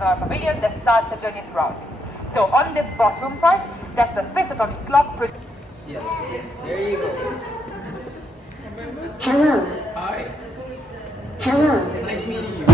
of our pavilion that starts the journey throughout it. So on the bottom part, that's a space atomic clock. Yes, there you go. Hello. Hi, Hello. nice meeting you.